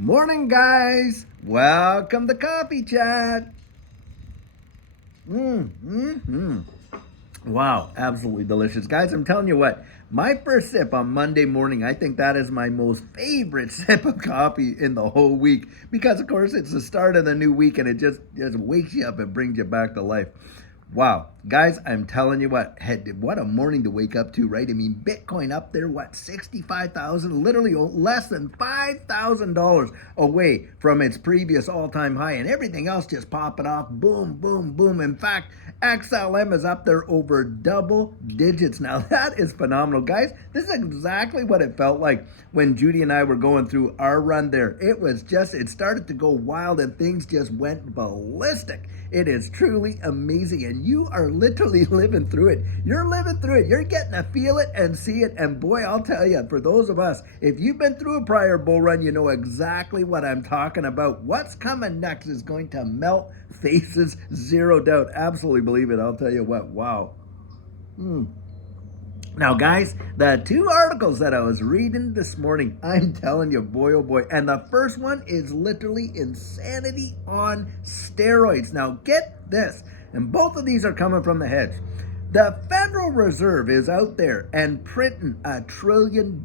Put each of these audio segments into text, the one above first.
Morning, guys. Welcome to Coffee Chat. Wow, absolutely delicious. Guys, I'm telling you what, my first sip on Monday morning, I think that is my most favorite sip of coffee in the whole week because, of course, it's the start of the new week and it just wakes you up and brings you back to life. Wow, guys, I'm telling you what a morning to wake up to, right? I mean, Bitcoin up there, 65,000, literally less than $5,000 away from its previous all-time high, and everything else just popping off, boom, boom, boom. In fact, XLM is up there over double digits now. That is phenomenal, guys. This is exactly what it felt like when Judy and I were going through our run there. It started to go wild and things just went ballistic. It is truly amazing, and you are literally living through it. You're living through it. You're getting to feel it and see it, and boy, I'll tell you, for those of us, if you've been through a prior bull run, you know exactly what I'm talking about. What's coming next is going to melt faces, zero doubt. Absolutely believe it. I'll tell you what, wow. Now, guys, the two articles that I was reading this morning, I'm telling you, boy, oh boy. And the first one is literally insanity on steroids. Now, get this. And both of these are coming from the hedge. The Federal Reserve is out there and printing $1 trillion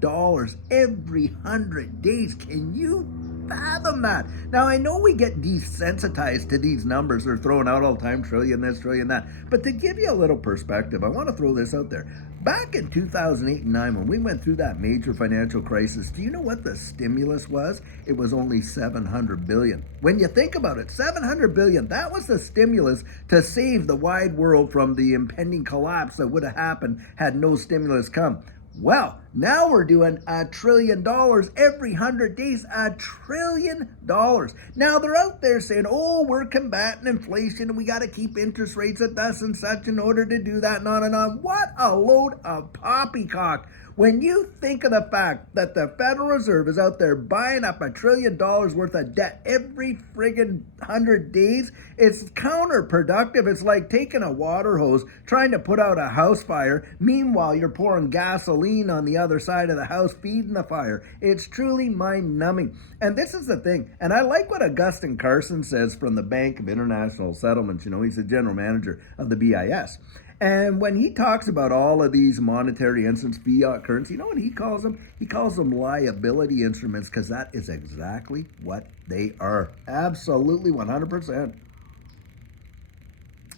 every 100 days. Can you fathom that? Now, I know we get desensitized to these numbers. They're throwing out all the time, trillion this, trillion that. But to give you a little perspective, I want to throw this out there. Back in 2008 and 9, when we went through that major financial crisis, do you know what the stimulus was? It was only $700 billion. When you think about it, $700 billion, that was the stimulus to save the wide world from the impending collapse that would have happened had no stimulus come. Well, now we're doing $1 trillion every 100 days, $1 trillion. Now they're out there saying, oh, we're combating inflation and we got to keep interest rates at thus and such in order to do that and on and on. What a load of poppycock. When you think of the fact that the Federal Reserve is out there buying up $1 trillion worth of debt every friggin' 100 days, it's counterproductive. It's like taking a water hose, trying to put out a house fire. Meanwhile, you're pouring gasoline on the other side of the house, feeding the fire. It's truly mind-numbing. And this is the thing. And I like what Augustin Carson says from the Bank of International Settlements. You know, he's the general manager of the BIS. And when he talks about all of these monetary instruments, fiat currency, you know what he calls them? He calls them liability instruments because that is exactly what they are. Absolutely 100%.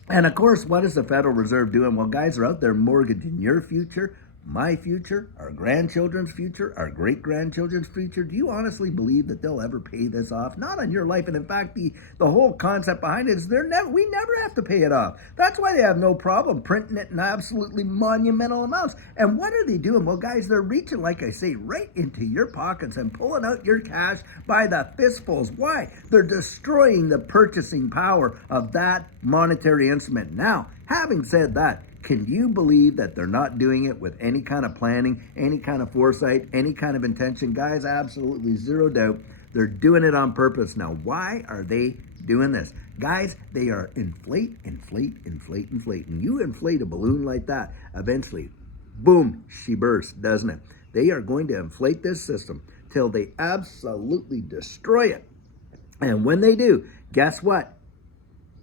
And of course, what is the Federal Reserve doing? Well, guys are out there mortgaging your future, my future, our grandchildren's future, our great-grandchildren's future. Do you honestly believe that they'll ever pay this off? Not on your life. And in fact, the whole concept behind it is we never have to pay it off. That's why they have no problem printing it in absolutely monumental amounts. And what are they doing? Well, guys, they're reaching, like I say, right into your pockets and pulling out your cash by the fistfuls. Why? They're destroying the purchasing power of that monetary instrument. Now, having said that, can you believe that they're not doing it with any kind of planning, any kind of foresight, any kind of intention? Guys, absolutely zero doubt. They're doing it on purpose. Now, why are they doing this? Guys, they are inflate. And you inflate a balloon like that, eventually, boom, she bursts, doesn't it? They are going to inflate this system till they absolutely destroy it. And when they do, guess what?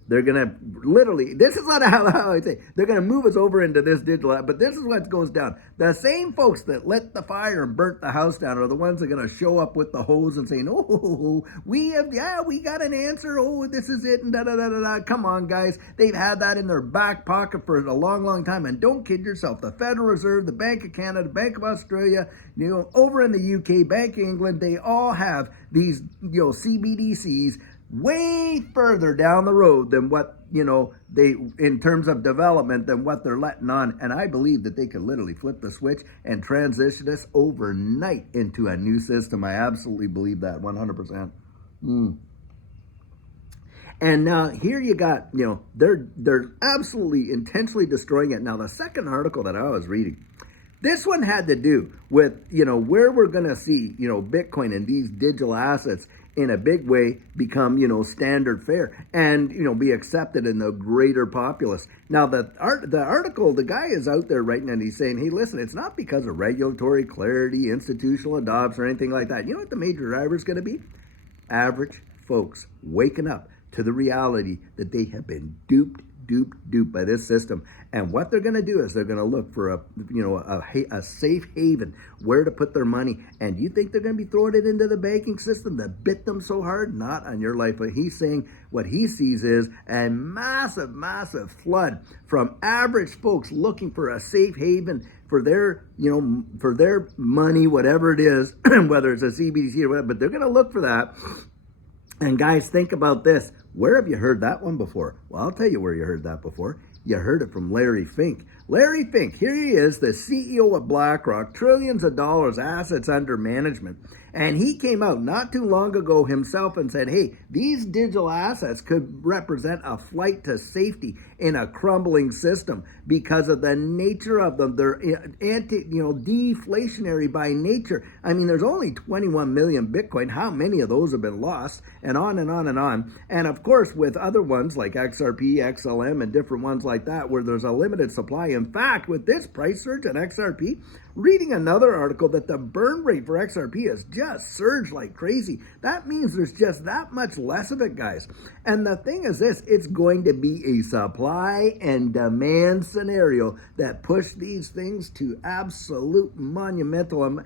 They're going to literally, this is not how I say, they're going to move us over into this digital app, but this is what goes down. The same folks that lit the fire and burnt the house down are the ones that are going to show up with the hose and saying, oh, we got an answer. Oh, this is it. And da-da-da-da-da. Come on, guys. They've had that in their back pocket for a long, long time. And don't kid yourself. The Federal Reserve, the Bank of Canada, Bank of Australia, over in the UK, Bank of England, they all have these, CBDCs way further down the road than what, they, in terms of development, than what they're letting on. And I believe that they could literally flip the switch and transition us overnight into a new system. I absolutely believe that 100%. And now here you got, they're absolutely intentionally destroying it. Now, the second article that I was reading, this one had to do with, where we're going to see, Bitcoin and these digital assets in a big way become, standard fare and, be accepted in the greater populace. Now, the article, the guy is out there writing and he's saying, hey, listen, it's not because of regulatory clarity, institutional adoption, or anything like that. You know what the major driver is going to be? average folks waking up to the reality that they have been duped by this system. And what they're going to do is they're going to look for a safe haven where to put their money. And you think they're going to be throwing it into the banking system that bit them so hard? Not on your life. But he's saying what he sees is a massive flood from average folks looking for a safe haven for their, for their money, whatever it is, whether it's a CBDC or whatever, but they're going to look for that. And guys, think about this. Where have you heard that one before? Well, I'll tell you where you heard that before. You heard it from Larry Fink. Larry Fink, here he is, the CEO of BlackRock, trillions of dollars assets under management. And he came out not too long ago himself and said, hey, these digital assets could represent a flight to safety in a crumbling system because of the nature of them. They're deflationary by nature. I mean, there's only 21 million Bitcoin. How many of those have been lost? And on and on and on. And of course, with other ones like XRP, XLM, and different ones like that, where there's a limited supply. In fact, with this price surge in XRP, reading another article that the burn rate for XRP has just surged like crazy. That means there's just that much less of it, guys. And the thing is this, it's going to be a supply and demand scenario that push these things to absolute monumental,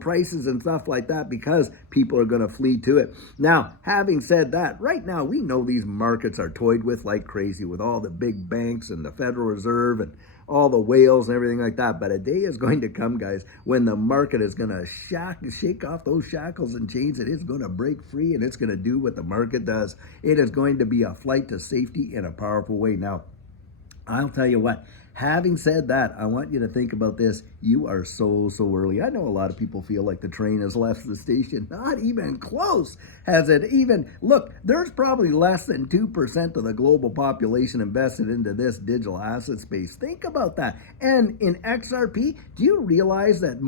prices and stuff like that because people are going to flee to it. Now, having said that, right now we know these markets are toyed with like crazy with all the big banks and the Federal Reserve and all the whales and everything like that. But a day is going to come, guys, when the market is going to shake off those shackles and chains. It is going to break free, and it's going to do what the market does. It is going to be a flight to safety in a powerful way. Now, I'll tell you what, having said that, I want you to think about this. You are so early. I know a lot of people feel like the train has left the station. Not even close has it even. Look, there's probably less than 2% of the global population invested into this digital asset space. Think about that. And in XRP, do you realize that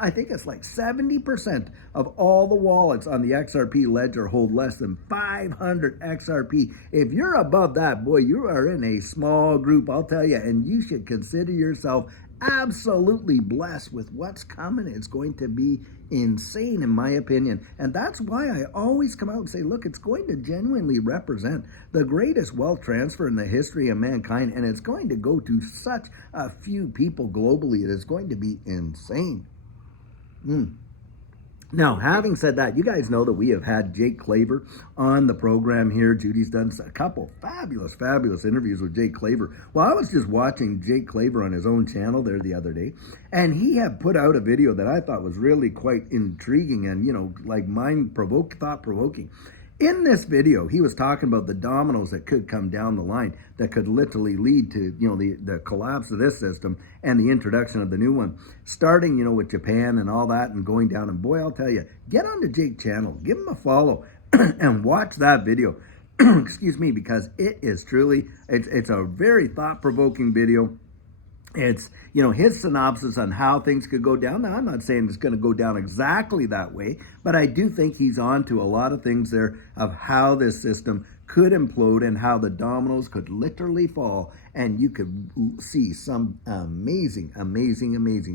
I think it's like 70% of all the wallets on the XRP ledger hold less than 500 XRP. If you're above that, boy, you are in a small group, I'll tell you, and you should consider yourself absolutely blessed with what's coming. It's going to be insane, in my opinion. And that's why I always come out and say, look, it's going to genuinely represent the greatest wealth transfer in the history of mankind, and it's going to go to such a few people globally. It is going to be insane. Now, having said that, you guys know that we have had Jake Claver on the program here. Judy's done a couple fabulous interviews with Jake Claver. Well, I was just watching Jake Claver on his own channel there the other day, and he had put out a video that I thought was really quite intriguing and, like thought-provoking. In this video, he was talking about the dominoes that could come down the line that could literally lead to, the collapse of this system and the introduction of the new one, starting, with Japan and all that and going down. And boy, I'll tell you, get on the Jake channel, give him a follow and watch that video. Excuse me, because it is truly, it's a very thought-provoking video. It's, his synopsis on how things could go down. Now, I'm not saying it's going to go down exactly that way, but I do think he's on to a lot of things there of how this system could implode and how the dominoes could literally fall, and you could see some amazing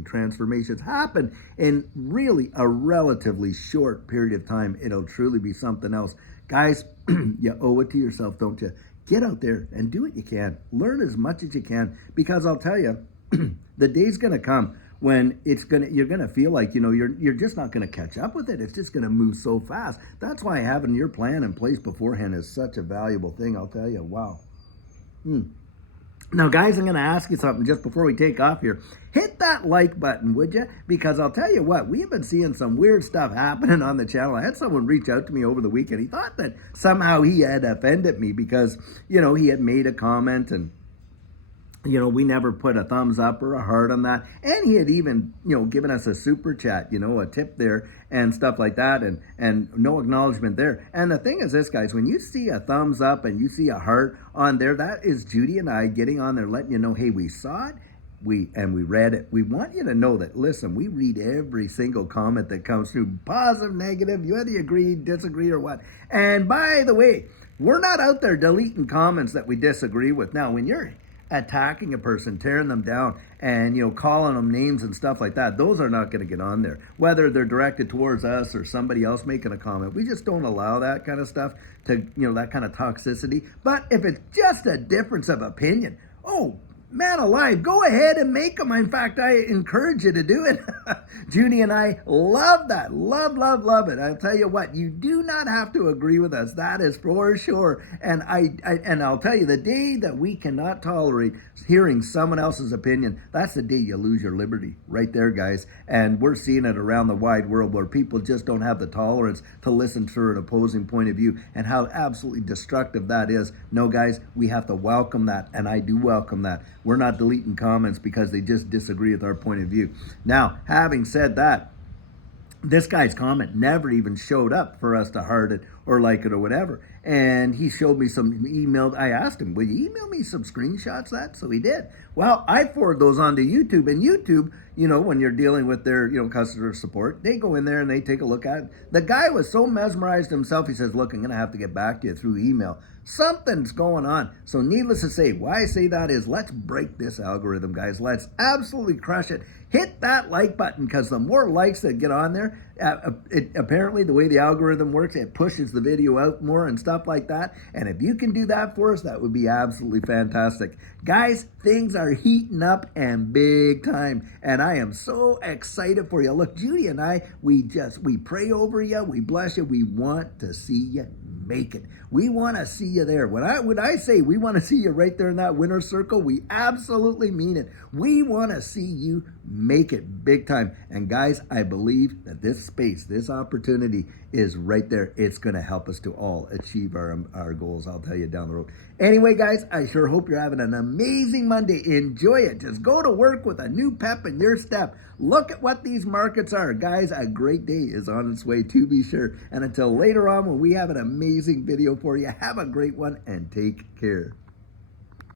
transformations happen in really a relatively short period of time. It'll truly be something else. Guys, you owe it to yourself, don't you? Get out there and do what you can. Learn as much as you can, because I'll tell you, the day's going to come when you're going to feel like, you're just not going to catch up with it. It's just going to move so fast. That's why having your plan in place beforehand is such a valuable thing. I'll tell you, wow. Now, guys, I'm going to ask you something just before we take off here. Hit that like button, would you? Because I'll tell you what, we have been seeing some weird stuff happening on the channel. I had someone reach out to me over the weekend. He thought that somehow he had offended me because, he had made a comment and, we never put a thumbs up or a heart on that. And he had even, given us a super chat, a tip there and stuff like that, and no acknowledgement there. And the thing is this, guys, when you see a thumbs up and you see a heart on there, that is Judy and I getting on there, letting you know, hey, we saw it. We read it. We want you to know that, listen, we read every single comment that comes through, positive, negative, whether you agree, disagree, or what. And by the way, we're not out there deleting comments that we disagree with. Now, when you're attacking a person, tearing them down, and calling them names and stuff like that. Those are not going to get on there, whether they're directed towards us or somebody else making a comment. We just don't allow that kind of stuff to that kind of toxicity. But if it's just a difference of opinion, oh man alive, go ahead and make them. In fact, I encourage you to do it. Judy and I love that. Love, love, love it. I'll tell you what, you do not have to agree with us. That is for sure. And I'll tell you, the day that we cannot tolerate hearing someone else's opinion, that's the day you lose your liberty. Right there, guys. And we're seeing it around the wide world where people just don't have the tolerance to listen to an opposing point of view, and how absolutely destructive that is. No, guys, we have to welcome that, and I do welcome that. We're not deleting comments because they just disagree with our point of view. Now, having said that, this guy's comment never even showed up for us to heart it or like it or whatever. And he showed me some emails. I asked him, will you email me some screenshots of that? So he did. Well, I forward those onto YouTube, and YouTube, when you're dealing with their, customer support, they go in there and they take a look at it. The guy was so mesmerized himself, he says, look, I'm going to have to get back to you through email. Something's going on. So needless to say, why I say that is, let's break this algorithm, guys. Let's absolutely crush it. Hit that like button, because the more likes that get on there, apparently the way the algorithm works, it pushes the video out more and stuff like that. And if you can do that for us, that would be absolutely fantastic. Guys, things are heating up and big time. And I am so excited for you. Look, Judy and I, we pray over you. We bless you. We want to see you make it. We want to see you there. When I say we want to see you right there in that winner's circle, we absolutely mean it. We want to see you make it big time. And guys, I believe that this space, this opportunity is right there. It's going to help us to all achieve our goals. I'll tell you down the road. Anyway, guys, I sure hope you're having an amazing Monday. Enjoy it. Just go to work with a new pep in your step. Look at what these markets are. Guys, a great day is on its way, to be sure. And until later on, when we have an amazing video for you, have a great one and take care.